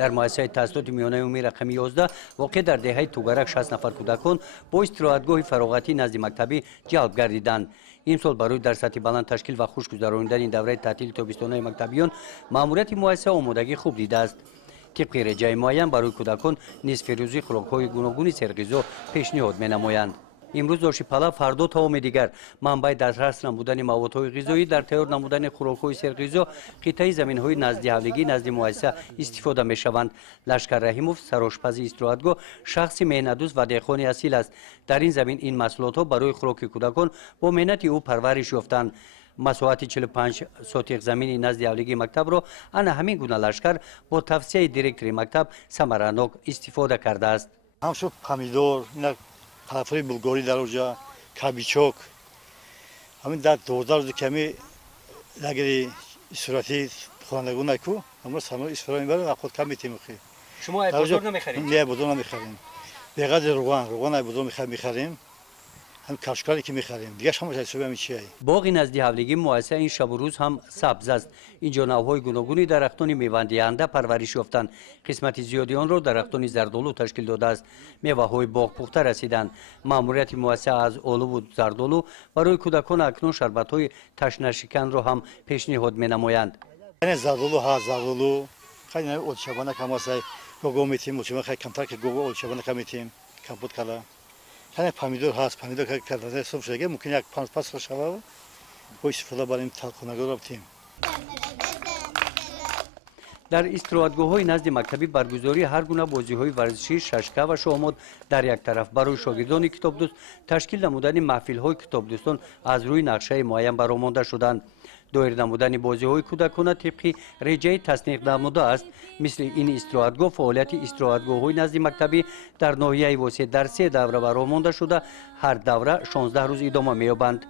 در مؤسسه تاسیسات میانه عمومی رقم 11 واقع در دهه توگرک 60 نفر کودکان با استراحتگاه فراغتی نزد مکتبی جلب گردیدند. امسال برای در سطح بلند تشکیل و خوش گذراندن این دوره تعطیل تابستانه مکتبیان ماموریت مؤسسه آمادگی خوب دیده است. طبق رجای معین برای کودکان نصف روزی خوراک‌های گوناگون سرغذا پیشنهاد می‌نمایند. امروز داشت پلا فردا تا دیگر منبع دسترس نمودن موادهای غذایی در تیار نمودن خوراک‌های سرغذا قطعه زمین‌های نزد حملگی نزد مؤسسه استفاده می‌شوند. لشکر رحیموف سرآشپز استراحتگاه شخص مهنت‌دوست و دهقان اصیل است. در این زمین این محصولات برای خوراک کودکان با مهنت او پرورش یافتند. مساحت 45 سوتیق زمین نزد حملگی مکتب را انا همین گونه لشکر با توصیه دیرکتور مکتب ثمراناک استفاده کرده است. همشو پامیدور فلفل بلغاری در اونجا کابیچوک همین در 12 روز کمی لگری صورتی خانگو نکو اما سامو استفاده می‌بریم خود کمی تیمخی. شما ای بزرگ نمی‌خرید؟ نه بزرگ نمی‌خریم. به قدر روغن ای بزرگ می‌خریم. هم کاشکاری که می‌خریم. دیگه شما حسابی می‌چیه. باغ نزد حملگی مؤسسه این شب و روز هم سبز است. اینجا نوهای گوناگون درختان میوه‌دهنده پرورش یافتند. قسمت زیادی آن را درختان زردآلو تشکیل داده است. میوه‌های باغ پخته رسیدند. ماموریت مؤسسه از آلو و زردآلو برای کودکان اکنون شربت‌های تشنه‌شکن را هم پیشنهاد می‌نمایند. یعنی زردآلو خیلی اولشبانه کماسای گوگو میتیم چون خیلی کمتر که گوگو اولشبانه کمیتیم کمبود کلا. خیلی پامیدور هست پامیدور که کردن صبح شده ممکن یک 5 پاس شبا با استفاده بریم تلخونگو رفتیم. در استراحتگاه‌های نزد مکتبی برگزاری هر گونه بازی‌های ورزشی ششکه و شامات در یک طرف برای شاگردان کتابدوست تشکیل نمودن محفل‌های کتابدوستان از روی نقشه معین برآمده شدند. دایر نمودن بازی‌های کودکانه طبق رجای تصنیف نموده است. مثل این استراحتگاه فعالیت استراحتگاه‌های نزد مکتبی در ناحیه واسه در 3 دوره برآمده شده هر دوره 16 روز ادامه می‌یابند.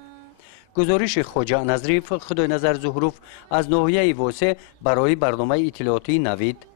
گزارش خواجه نظریف خدای نظر زهروف از ناحیه واسه برای برنامه اطلاعاتی نوید.